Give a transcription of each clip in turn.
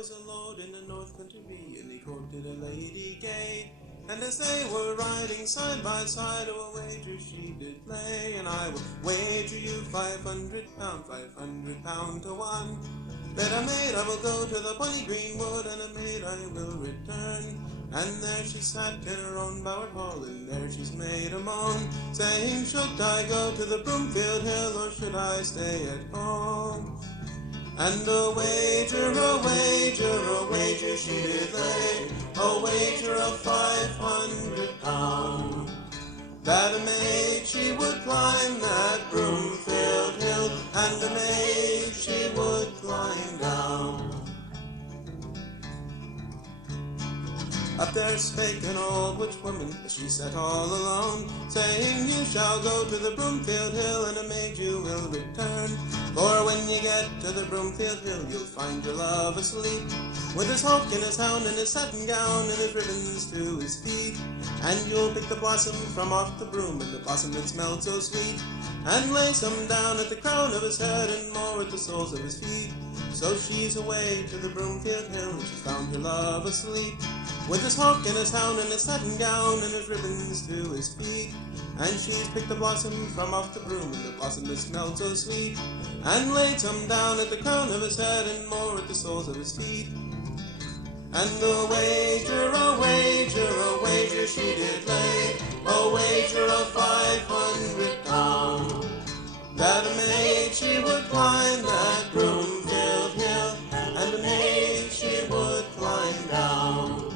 was a lord in the north country, and he courted a lady gay. And as they were riding side by side, oh, a wager she did play. And I will wager you £500, £500 to one, that a maid I will go to the bonny green wood, and a maid I will return. And there she sat in her own bowered hall, and there she's made a moan, saying, should I go to the Broomfield hill, or should I stay at home? And a wager she did lay, a wager of £500, that a maid she would climb that Broomfield hill, and a maid she would climb down. Up there spake an old witch woman, as she sat all alone, saying, you shall go to the Broomfield hill, and a maid you will return. For when you get to the Broomfield hill, you'll find your love asleep, with his hawk and his hound and his satin gown and his ribbons to his feet. And you'll pick the blossom from off the broom, and the blossom that smelled so sweet, and lay some down at the crown of his head, and more at the soles of his feet. So she's away to the Broomfield hill, and she's found her love asleep, with his hawk and his hound and his satin gown and his ribbons to his feet. And she's picked the blossom from off the broom, and the blossom that smelled so sweet, and laid some down at the crown of his head, and more at the soles of his feet. And a wager she did lay, a wager of £500, that a maid she would climb that Broomfield hill, and a maid she would climb down.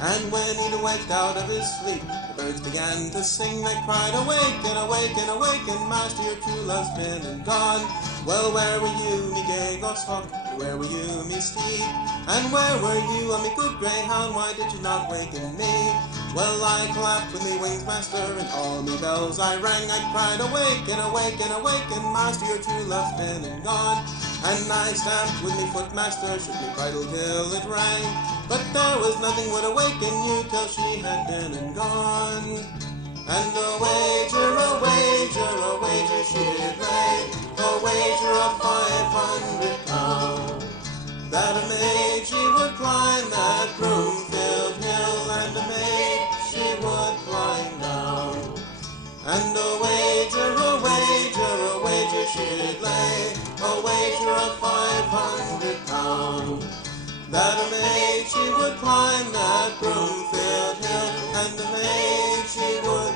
And when he'd awaked out of his sleep, the birds began to sing. They cried, awaken, awaken, awaken, master, your true love's been and gone. Well, where were you, me gay goshawk? Where were you, me steed? And where were you, me good greyhound? Why did you not waken me? Well, I clapped with me wings, master, and all me bells I rang. I cried, awaken, awaken, awaken, master, your true love's been and gone. And I stamped with me foot, master, shook me bridle till it rang. But there was nothing would awaken you till she had been and gone. And a wager she did lay, a wager of £500, that a maid she would climb that Broomfield hill, and a maid she would climb down. And a wager she did lay, a wager of £500, that a maid she would climb that Broomfield hill, and a maid she would